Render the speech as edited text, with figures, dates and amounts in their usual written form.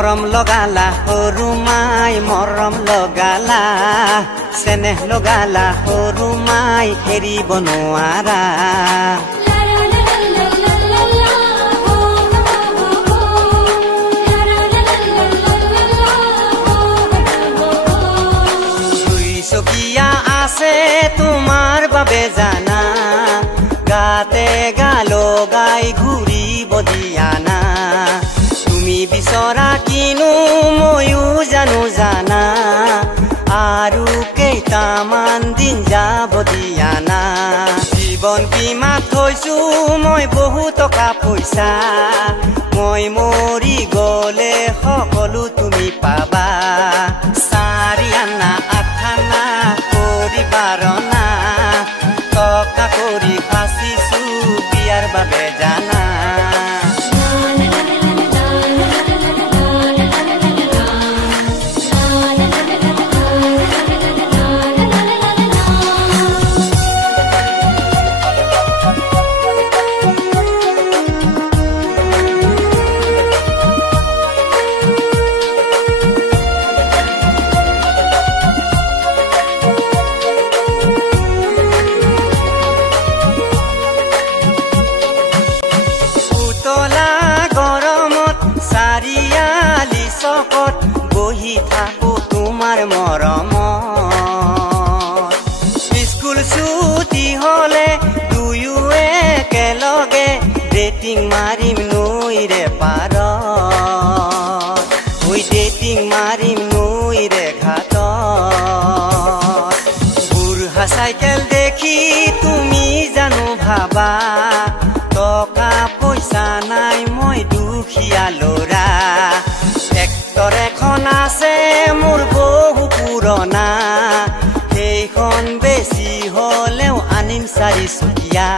মৰম লগালা সৰু মাই মৰম লগালা চেনেহ লগালা সৰু মাই এৰিব নোৱাৰা চকিয়া আছে তোমাৰ বাবে জানা গাতে গালো গাই ঘূৰিব দিয়া না তুমি বিচৰা কিনো ময়ো জানো জানা আৰু কেইটামান দিন যাব দিয়া না জীৱন বীমাত থৈছো মই বহু টকা পইচা মই মৰি গলে সকলো তুমি পাবা চাৰি আনা আঠানা কৰি বাৰনা টকা কৰি ফাঁচিছো বিয়াৰ বাবে জানা বহি থাকো তোমাৰ মৰমত স্কুল ছুটি হলে দুয়ো একেলগে ডেটিং মাৰিম নৈৰে পাৰত ডেটিং মাৰিম নৈৰে ঘাটত বুঢ়া চাইকেল দেখি তুমি জানো ভাবা টকা পইচা নাই মই দুখীয়া ল'ৰা ট্ৰেক্টৰ এখন আছে মোৰ বহু পুৰণা সেইখন বেছি হলেও আনিম চাৰি চকীয়া